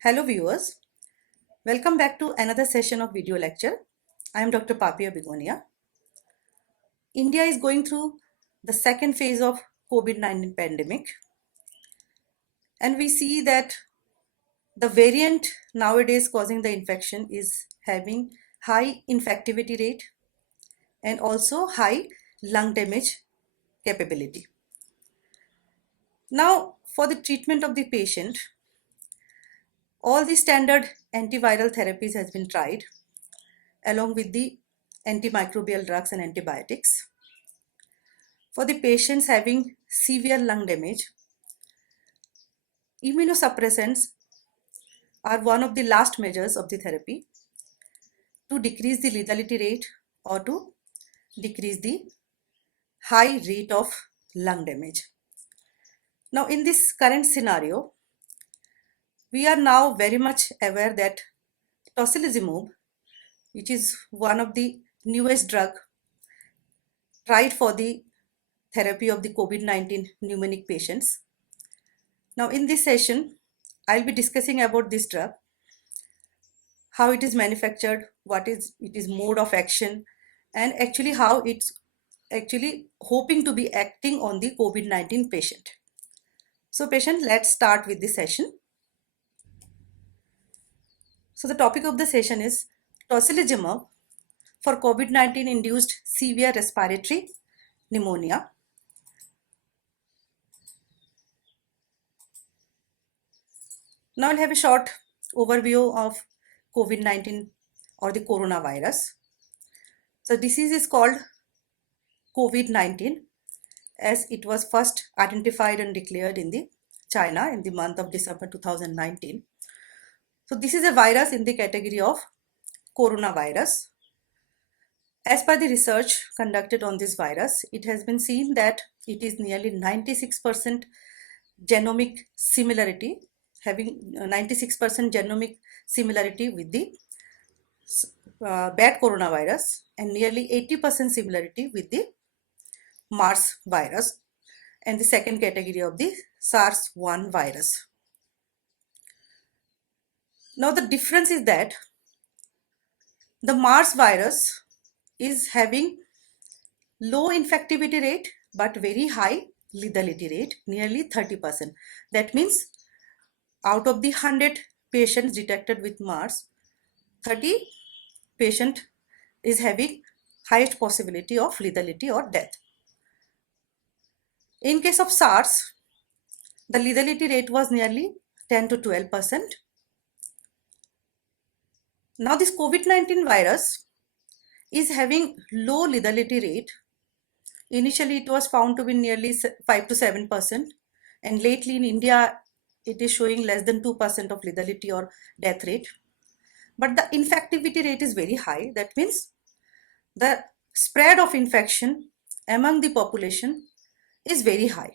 Hello viewers, welcome back to another session of video lecture. I am Dr. Papia Bigonia. India is going through the second phase of COVID-19 pandemic, and we see that the variant nowadays causing the infection is having high infectivity rate and also high lung damage capability. Now, for the treatment of the patient, all the standard antiviral therapies has been tried along with the antimicrobial drugs and antibiotics. For the patients having severe lung damage, immunosuppressants are one of the last measures of the therapy to decrease the lethality rate or to decrease the high rate of lung damage. Now, in this current scenario, we are now very much aware that tocilizumab, which is one of the newest drug tried for the therapy of the COVID-19 pneumonic patients. Now, in this session, I'll be discussing about this drug, how it is manufactured, what is its mode of action, and actually how it's actually hoping to be acting on the COVID-19 patient. So patient, let's start with the session. So the topic of the session is tocilizumab for COVID-19 induced severe respiratory pneumonia. Now I'll have a short overview of COVID-19 or the coronavirus. So disease is called COVID-19 as it was first identified and declared in the China in the month of December 2019. So this is a virus in the category of coronavirus. As per the research conducted on this virus, it has been seen that it is nearly 96% genomic similarity, having 96% genomic similarity with the bad coronavirus and nearly 80% similarity with the MERS virus and the second category of the SARS-1 virus. Now the difference is that the MERS virus is having low infectivity rate but very high lethality rate, nearly 30%. That means out of the 100 patients detected with MERS, 30 patient is having highest possibility of lethality or death. In case of SARS, the lethality rate was nearly 10 to 12%. Now this COVID-19 virus is having low lethality rate. Initially it was found to be nearly 5 to 7%, and lately in India it is showing less than 2% of lethality or death rate. But the infectivity rate is very high. That means the spread of infection among the population is very high.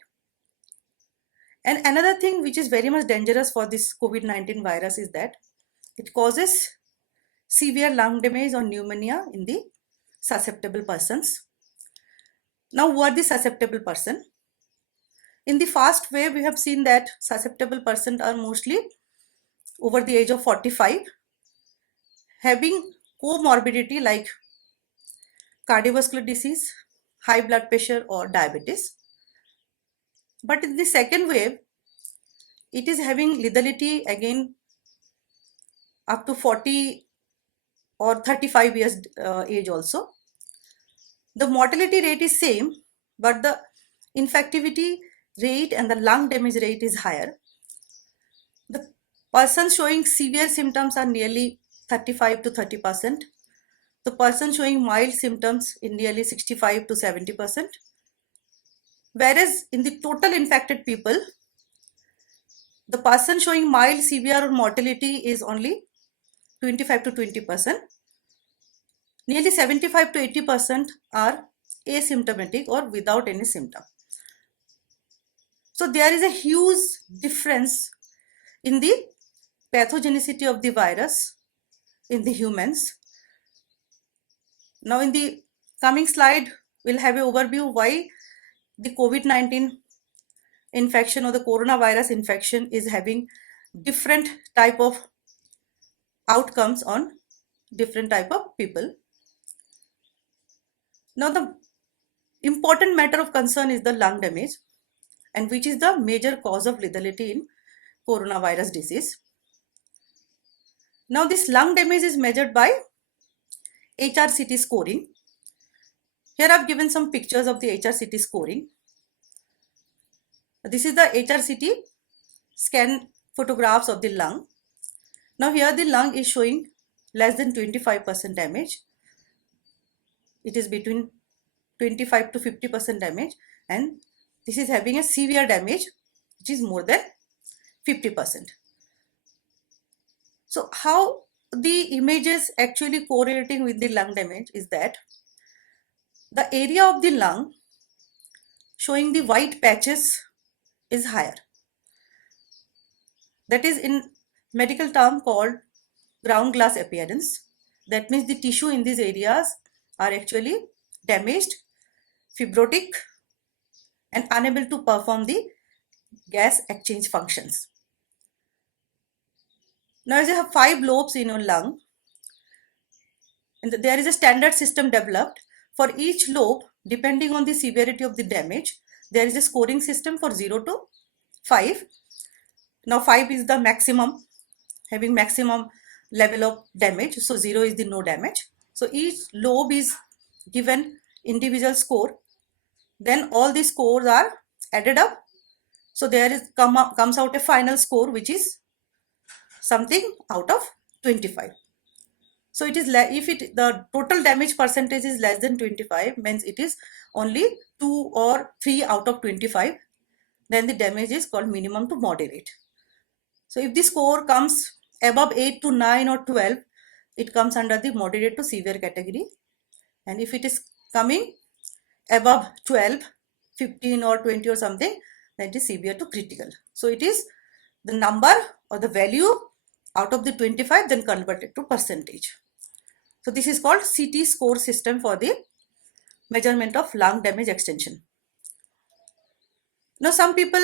And another thing which is very much dangerous for this COVID-19 virus is that it causes severe lung damage or pneumonia in the susceptible persons. Now, who are the susceptible person? In the first wave, we have seen that susceptible persons are mostly over the age of 45, having comorbidity like cardiovascular disease, high blood pressure or diabetes. But in the second wave, it is having lethality again up to 40 or 35 years age also. The mortality rate is same, but the infectivity rate and the lung damage rate is higher. The persons showing severe symptoms are nearly 35 to 30%. The person showing mild symptoms in nearly 65 to 70%. Whereas in the total infected people, the person showing mild, severe or mortality is only 25 to 20%. Nearly 75 to 80% are asymptomatic or without any symptom. So there is a huge difference in the pathogenicity of the virus in the humans. Now in the coming slide, we'll have an overview why the COVID-19 infection or the coronavirus infection is having different type of outcomes on different type of people. Now the important matter of concern is the lung damage, and which is the major cause of lethality in coronavirus disease. Now this lung damage is measured by HRCT scoring. Here I've given some pictures of the HRCT scoring. This is the HRCT scan photographs of the lung. Now here the lung is showing less than 25% damage. It is between 25 to 50% damage, and this is having a severe damage which is more than 50%. So how the images actually correlating with the lung damage is that the area of the lung showing the white patches is higher. That is in medical term called ground glass appearance. That means the tissue in these areas are actually damaged, fibrotic, and unable to perform the gas exchange functions. Now as you have 5 lobes in your lung, and there is a standard system developed for each lobe. Depending on the severity of the damage, there is a scoring system for 0 to 5. Now 5 is the maximum, having maximum level of damage. So 0 is the no damage. So each lobe is given individual score. Then all the scores are added up. So there is comes out a final score which is something out of 25. So it is if the total damage percentage is less than 25, means it is only 2 or 3 out of 25. Then the damage is called minimum to moderate. So if the score comes above 8 to 9 or 12, it comes under the moderate to severe category. And if it is coming above 12, 15 or 20 or something, then it is severe to critical. So it is the number or the value out of the 25 then converted to percentage. So this is called CT score system for the measurement of lung damage extension. Now some people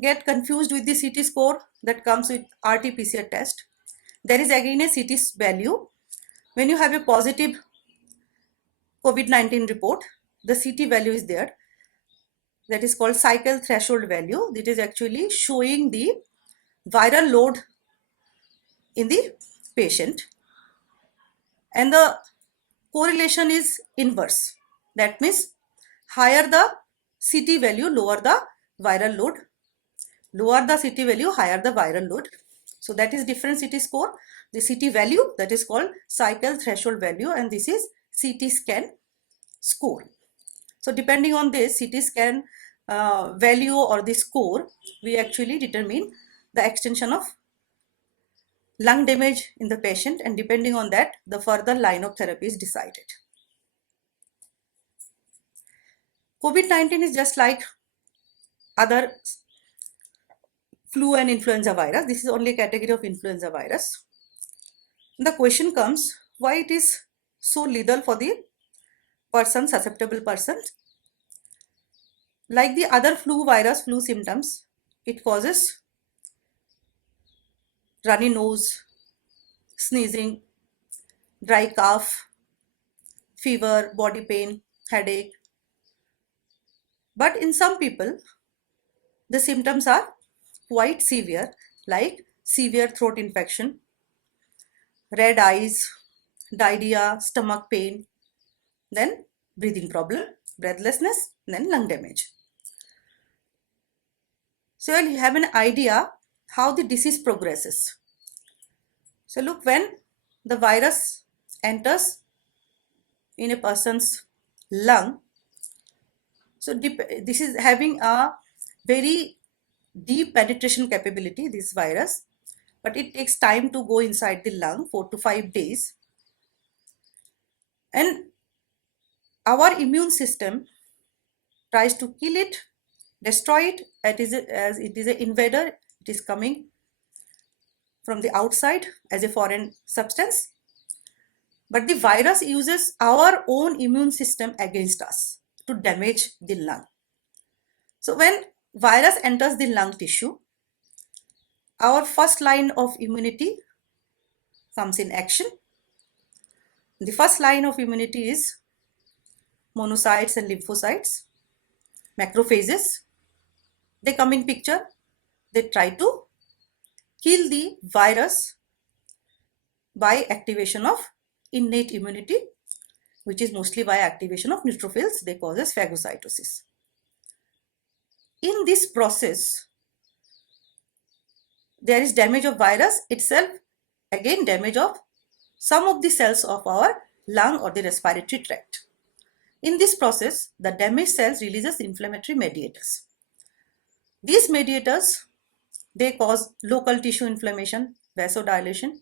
get confused with the CT score that comes with RT-PCR test. There is again a CT value. When you have a positive COVID-19 report, the CT value is there. That is called cycle threshold value. It is actually showing the viral load in the patient, and the correlation is inverse. That means higher the CT value, lower the viral load. Lower the CT value, higher the viral load. So that is different CT score. The CT value, that is called cycle threshold value, and this is CT scan score. So depending on this CT scan value or the score, we actually determine the extension of lung damage in the patient, and depending on that, the further line of therapy is decided. COVID-19 is just like other flu and influenza virus. This is only a category of influenza virus. The question comes, why it is so lethal for the person, susceptible person? Like the other flu virus, flu symptoms, it causes runny nose, sneezing, dry cough, fever, body pain, headache. But in some people, the symptoms are quite severe, like severe throat infection, red eyes, diarrhea, stomach pain, then breathing problem, breathlessness, then lung damage. So you have an idea how the disease progresses. So look, when the virus enters in a person's lung, so this is having a very deep penetration capability, this virus, but it takes time to go inside the lung, 4 to 5 days. And our immune system tries to kill it, destroy it, as it is an invader. It is coming from the outside as a foreign substance. But the virus uses our own immune system against us to damage the lung. So when virus enters the lung tissue, our first line of immunity comes in action. The first line of immunity is monocytes and lymphocytes, macrophages. They come in picture. They try to kill the virus by activation of innate immunity, which is mostly by activation of neutrophils. They causes phagocytosis. In this process, there is damage of virus itself, again damage of some of the cells of our lung or the respiratory tract. In this process, the damaged cells releases inflammatory mediators. These mediators, they cause local tissue inflammation, vasodilation,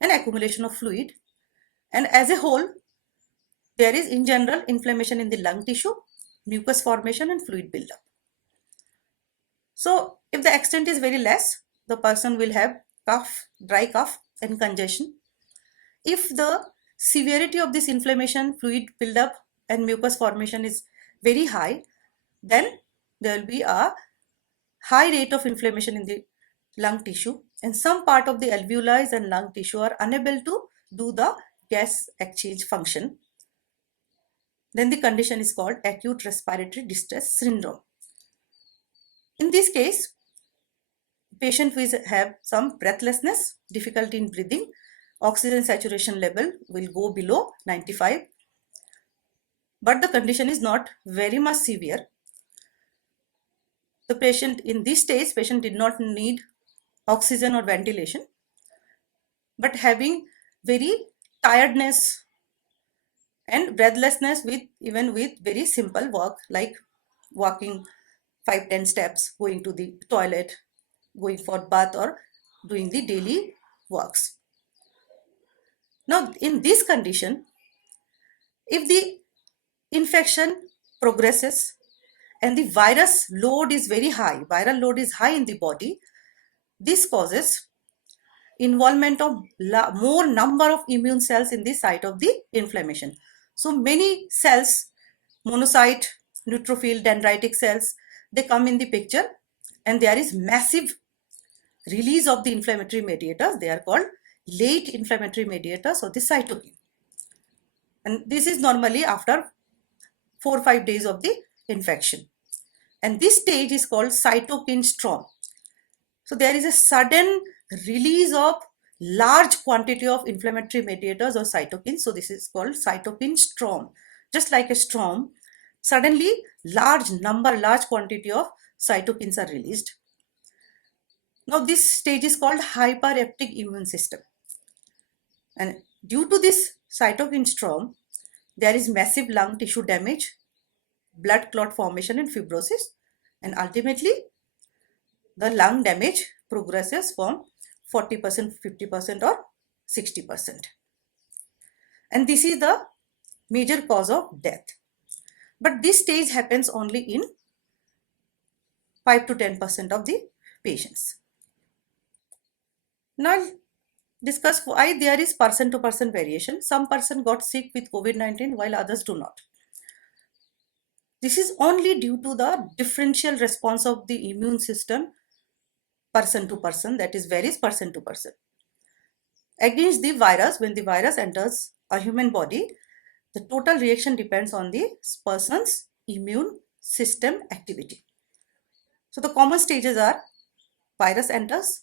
and accumulation of fluid. And as a whole, there is in general inflammation in the lung tissue, mucus formation, and fluid buildup. So if the extent is very less, the person will have cough, dry cough, and congestion. If the severity of this inflammation, fluid buildup, and mucus formation is very high, then there will be a high rate of inflammation in the lung tissue, and some part of the alveoli and lung tissue are unable to do the gas exchange function. Then the condition is called acute respiratory distress syndrome. In this case, patient will have some breathlessness, difficulty in breathing, oxygen saturation level will go below 95, but the condition is not very much severe. The patient in this stage, patient did not need oxygen or ventilation, but having very tiredness and breathlessness even with very simple work like walking 5-10 steps, going to the toilet, going for bath, or doing the daily works. Now in this condition, if the infection progresses and the virus load is very high, viral load is high in the body, this causes involvement of more number of immune cells in the site of the inflammation. So many cells, monocyte, neutrophil, dendritic cells, they come in the picture, and there is massive release of the inflammatory mediators. They are called late inflammatory mediators or the cytokine. And this is normally after 4 or 5 days of the infection. And this stage is called cytokine storm. So there is a sudden release of large quantity of inflammatory mediators or cytokines. So this is called cytokine storm. Just like a storm, suddenly large quantity of cytokines are released. Now this stage is called hyperactive immune system. And due to this cytokine storm, there is massive lung tissue damage, blood clot formation and fibrosis, and ultimately the lung damage progresses from 40%, 50% or 60%. And this is the major cause of death. But this stage happens only in 5 to 10% of the patients. Now I'll discuss why there is person to person variation. Some person got sick with COVID-19 while others do not. This is only due to the differential response of the immune system person to person, that is varies person to person. Against the virus, when the virus enters a human body, the total reaction depends on the person's immune system activity. So the common stages are virus enters,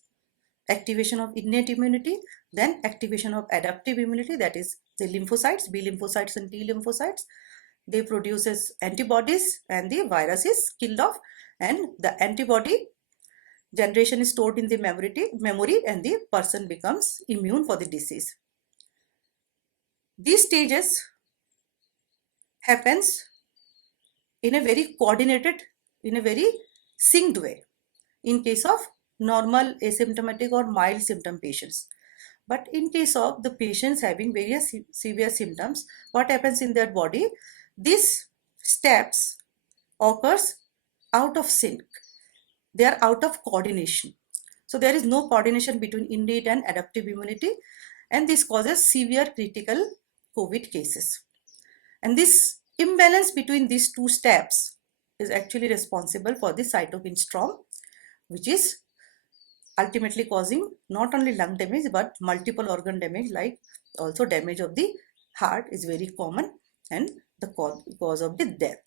activation of innate immunity, then activation of adaptive immunity, that is the lymphocytes, B lymphocytes and T lymphocytes. They produces antibodies and the virus is killed off, and the antibody generation is stored in the memory and the person becomes immune for the disease. These stages happens in a very coordinated, in a very synced way in case of normal asymptomatic or mild symptom patients. But in case of the patients having various severe symptoms, what happens in their body? These steps occurs out of sync. They are out of coordination. So there is no coordination between innate and adaptive immunity, and this causes severe critical COVID cases. And this imbalance between these two steps is actually responsible for the cytokine storm, which is ultimately causing not only lung damage but multiple organ damage, like also damage of the heart is very common and the cause of the death.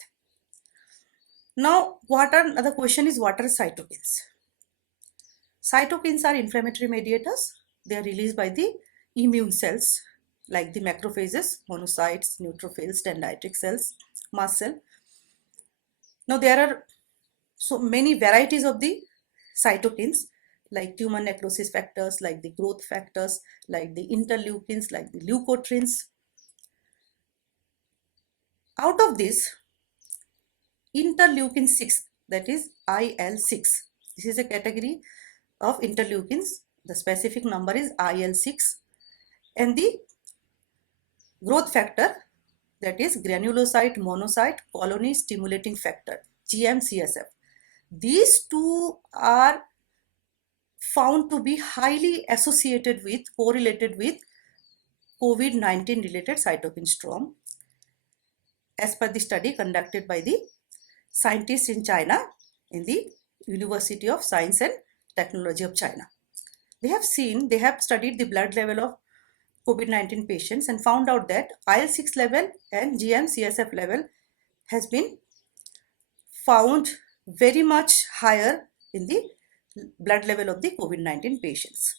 Now, the question is, what are cytokines? Cytokines are inflammatory mediators. They are released by the immune cells like the macrophages, monocytes, neutrophils, dendritic cells, mast cell. Now, there are so many varieties of the cytokines, like tumor necrosis factors, like the growth factors, like the interleukins, like the leukotrienes. Out of this, interleukin 6, that is IL-6, this is a category of interleukins. The specific number is IL-6, and the growth factor, that is granulocyte monocyte colony stimulating factor, GM-CSF. These two are found to be highly associated with, correlated with COVID-19 related cytokine storm, as per the study conducted by the scientists in China in the University of Science and Technology of China. They have studied the blood level of COVID-19 patients and found out that IL-6 level and GM-CSF level has been found very much higher in the blood level of the COVID-19 patients.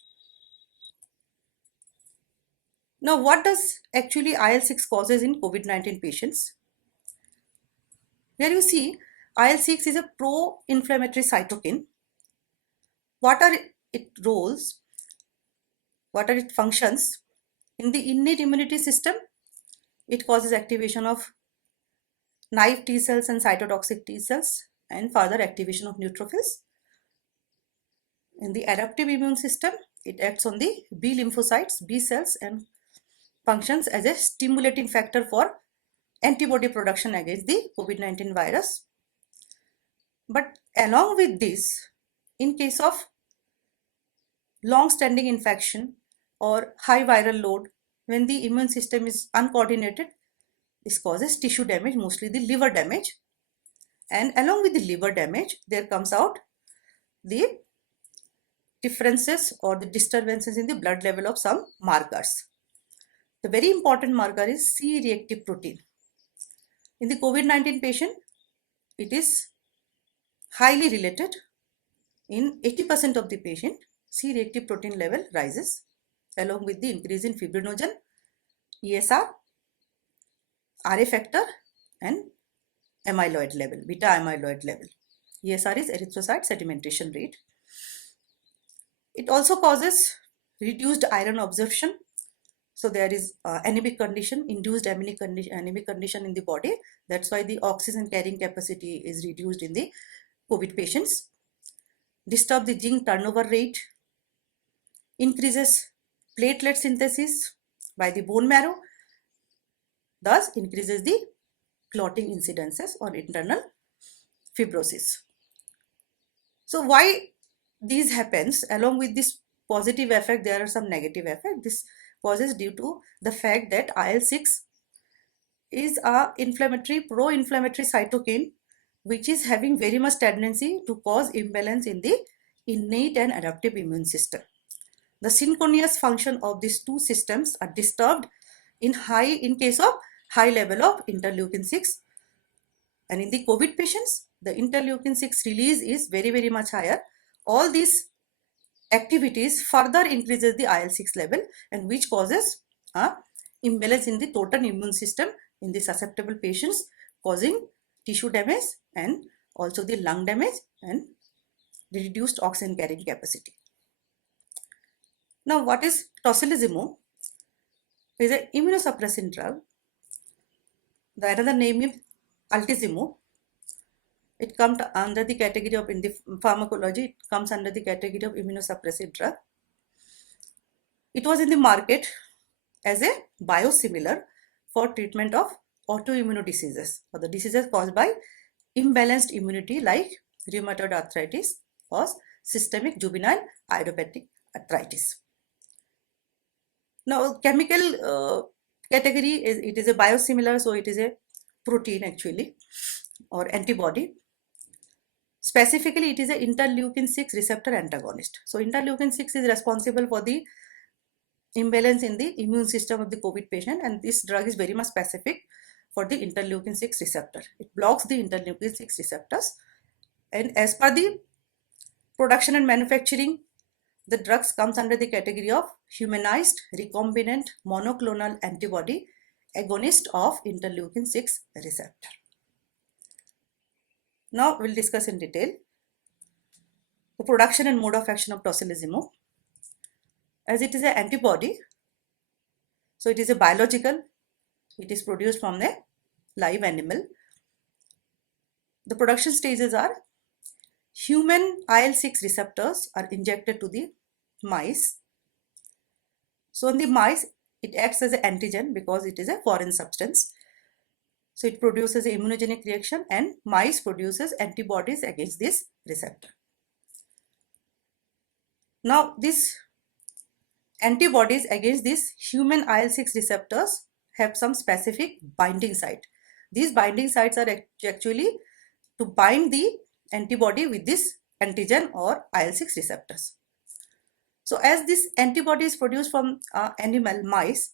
Now, what does actually IL-6 causes in COVID-19 patients? Here you see IL-6 is a pro-inflammatory cytokine. What are its roles? What are its functions? In the innate immunity system, it causes activation of naive T cells and cytotoxic T cells and further activation of neutrophils. In the adaptive immune system, it acts on the B lymphocytes, B cells, and functions as a stimulating factor for antibody production against the COVID-19 virus. But along with this, in case of long-standing infection or high viral load, when the immune system is uncoordinated, this causes tissue damage, mostly the liver damage. And along with the liver damage, there comes out the differences or the disturbances in the blood level of some markers. The very important marker is C-reactive protein. In the COVID-19 patient, it is highly related. In 80% of the patient, C-reactive protein level rises along with the increase in fibrinogen, ESR, RA factor, and amyloid level, beta amyloid level. ESR is erythrocyte sedimentation rate. It also causes reduced iron absorption. So there is anemic condition, induced anemic condition in the body. That's why the oxygen carrying capacity is reduced in the COVID patients. Disturb the zinc turnover rate, increases platelet synthesis by the bone marrow, thus increases the clotting incidences or internal fibrosis. So why these happens? Along with this positive effect, there are some negative effect. This causes due to the fact that IL-6 is a pro-inflammatory cytokine, which is having very much tendency to cause imbalance in the innate and adaptive immune system. The synchronous function of these two systems are disturbed in case of high level of interleukin 6, and in the COVID patients, the interleukin 6 release is very much higher. All these activities further increases the IL-6 level, and which causes imbalance in the total immune system in the susceptible patients, causing tissue damage and also the lung damage and reduced oxygen carrying capacity. Now, what is tocilizumab? It is an immunosuppressant drug. The another name is altizumab. It comes under the category of, in the pharmacology, it comes under the category of immunosuppressive drug. It was in the market as a biosimilar for treatment of autoimmune diseases, or the diseases caused by imbalanced immunity like rheumatoid arthritis or systemic juvenile idiopathic arthritis. Now, chemical category is, it is a biosimilar, so it is a protein actually or antibody. Specifically, it is an interleukin-6 receptor antagonist. So interleukin-6 is responsible for the imbalance in the immune system of the COVID patient, and this drug is very much specific for the interleukin-6 receptor. It blocks the interleukin-6 receptors, and as per the production and manufacturing, the drugs comes under the category of humanized recombinant monoclonal antibody agonist of interleukin-6 receptor. Now we'll discuss in detail the production and mode of action of tocilizumab. As it is an antibody, so it is a biological, it is produced from the live animal. The production stages are human IL-6 receptors are injected to the mice. So in the mice, it acts as an antigen because it is a foreign substance. So it produces an immunogenic reaction, and mice produces antibodies against this receptor. Now these antibodies against these human IL-6 receptors have some specific binding site. These binding sites are actually to bind the antibody with this antigen or IL-6 receptors. So as this antibody is produced from animal mice,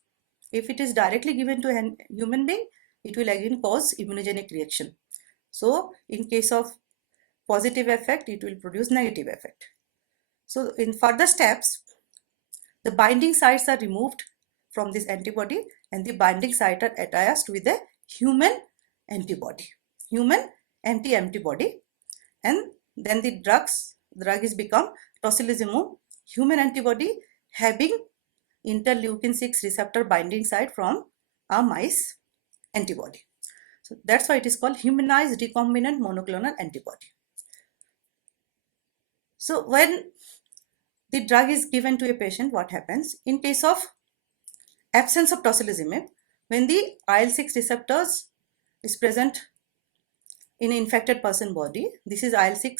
if it is directly given to a human being, it will again cause immunogenic reaction. So in case of positive effect, it will produce negative effect. So in further steps, the binding sites are removed from this antibody, and the binding site are attached with a human antibody, human anti-antibody, and then the drug is become tocilizumab human antibody having interleukin-6 receptor binding site from a mice antibody. So that's why it is called humanized recombinant monoclonal antibody. So when the drug is given to a patient, what happens? In case of absence of tocilizumab, when the IL-6 receptors is present in an infected person body, this is IL-6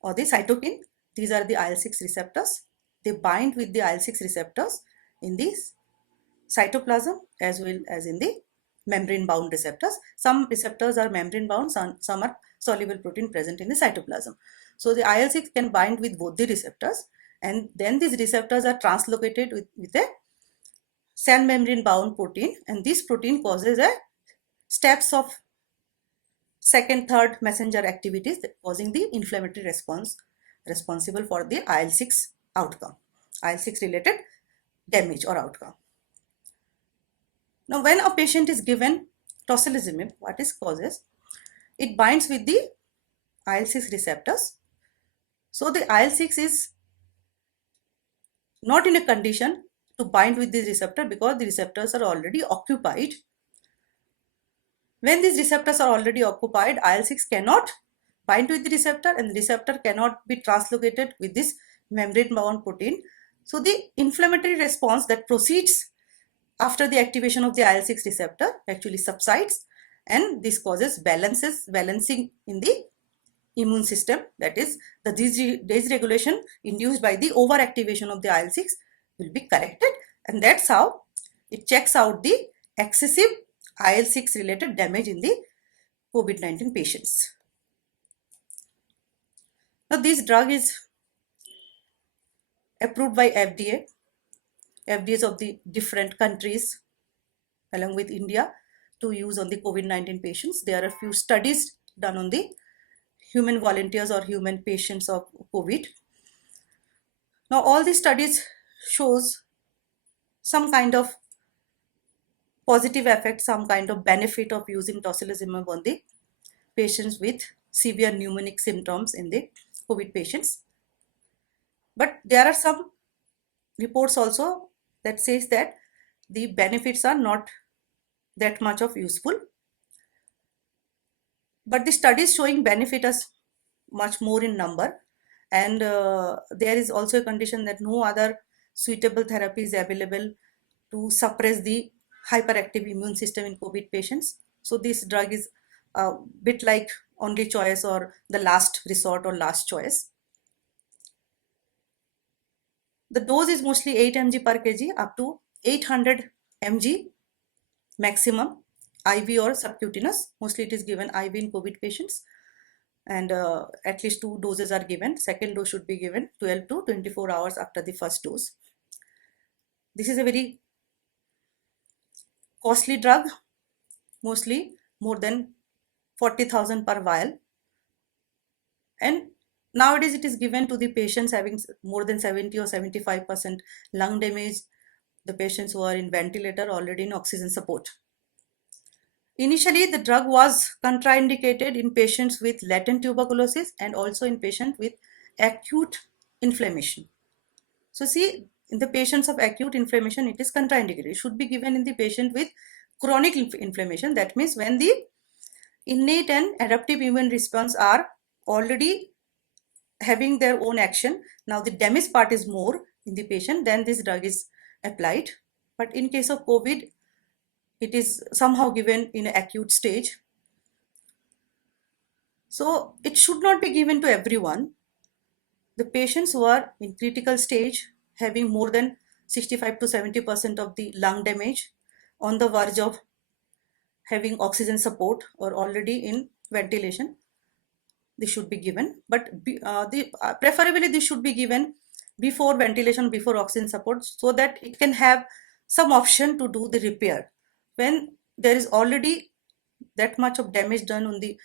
or the cytokine. These are the IL-6 receptors. They bind with the IL-6 receptors in the cytoplasm as well as in the membrane bound receptors. Some receptors are membrane bound, some are soluble protein present in the cytoplasm. So the IL-6 can bind with both the receptors, and then these receptors are translocated with a cell membrane bound protein, and this protein causes a steps of second, third messenger activities causing the inflammatory response responsible for the IL-6 outcome, IL-6 related damage or outcome. Now when a patient is given tocilizumab, what is causes? It binds with the IL-6 receptors. So the IL-6 is not in a condition to bind with this receptor because the receptors are already occupied. When these receptors are already occupied, IL-6 cannot bind with the receptor, and the receptor cannot be translocated with this membrane bound protein. So the inflammatory response that proceeds after the activation of the IL-6 receptor actually subsides, and this causes balancing in the immune system, that is the dysregulation induced by the overactivation of the IL-6 will be corrected, and that's how it checks out the excessive IL-6 related damage in the COVID-19 patients. Now this drug is approved by FDAs of the different countries along with India to use on the COVID-19 patients. There are a few studies done on the human volunteers or human patients of COVID. Now all these studies shows some kind of positive effect, some kind of benefit of using tocilizumab on the patients with severe pneumonic symptoms in the COVID patients. But there are some reports also that says that the benefits are not that much of useful. But the studies showing benefit is much more in number, and there is also a condition that no other suitable therapy is available to suppress the hyperactive immune system in COVID patients. So this drug is a bit like only choice or the last resort or last choice. The dose is mostly 8 mg per kg up to 800 mg maximum, IV or subcutaneous. Mostly it is given IV in COVID patients. and at least 2 doses are given. Second dose should be given 12 to 24 hours after the first dose. This is a very costly drug, mostly more than 40,000 per vial, and nowadays it is given to the patients having more than 70 or 75% lung damage, the patients who are in ventilator, already in oxygen support. Initially, the drug was contraindicated in patients with latent tuberculosis and also in patients with acute inflammation. So see, in the patients of acute inflammation, it is contraindicated. It should be given in the patient with chronic inflammation. That means when the innate and adaptive immune response are already having their own action. Now the damage part is more in the patient, then this drug is applied. But in case of COVID, it is somehow given in an acute stage. So it should not be given to everyone. The patients who are in critical stage, having more than 65 to 70% of the lung damage, on the verge of having oxygen support or already in ventilation, this should be given. But preferably this should be given before ventilation, before oxygen support, so that it can have some option to do the repair. When there is already that much of damage done on the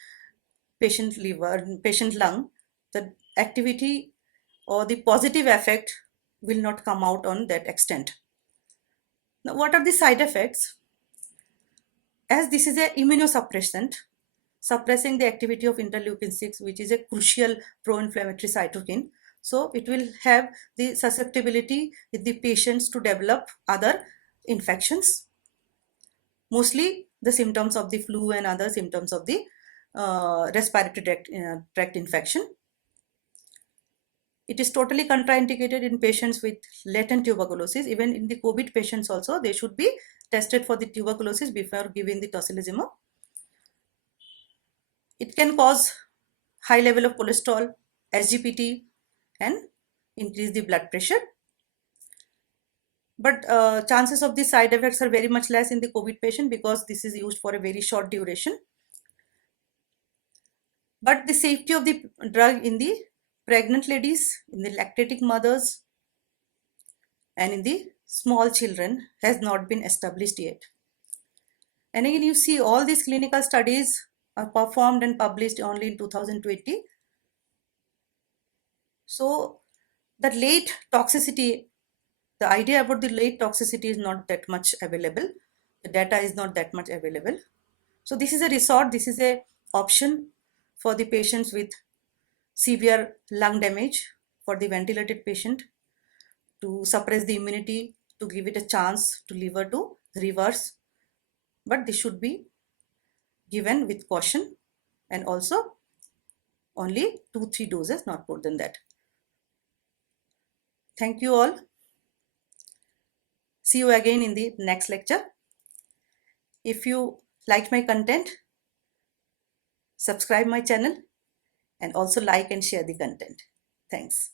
patient liver, patient lung, the activity or the positive effect will not come out on that extent. Now, what are the side effects? As this is a immunosuppressant, suppressing the activity of interleukin 6, which is a crucial pro-inflammatory cytokine. So it will have the susceptibility with the patients to develop other infections, mostly the symptoms of the flu and other symptoms of the respiratory tract infection. It is totally contraindicated in patients with latent tuberculosis. Even in the COVID patients also, they should be tested for the tuberculosis before giving the tocilizumab. It can cause high level of cholesterol, SGPT, and increase the blood pressure. But chances of these side effects are very much less in the COVID patient because this is used for a very short duration. But the safety of the drug in the pregnant ladies, in the lactating mothers, and in the small children has not been established yet. And again, you see all these clinical studies are performed and published only in 2020. So the late toxicity, the idea about the late toxicity is not that much available. The data is not that much available. So this is a resort, this is a option for the patients with severe lung damage, for the ventilated patient, to suppress the immunity, to give it a chance to liver to reverse. But this should be given with caution, and also only 2-3 doses, not more than that. Thank you all. See you again in the next lecture. If you liked my content, subscribe my channel and also like and share the content. Thanks.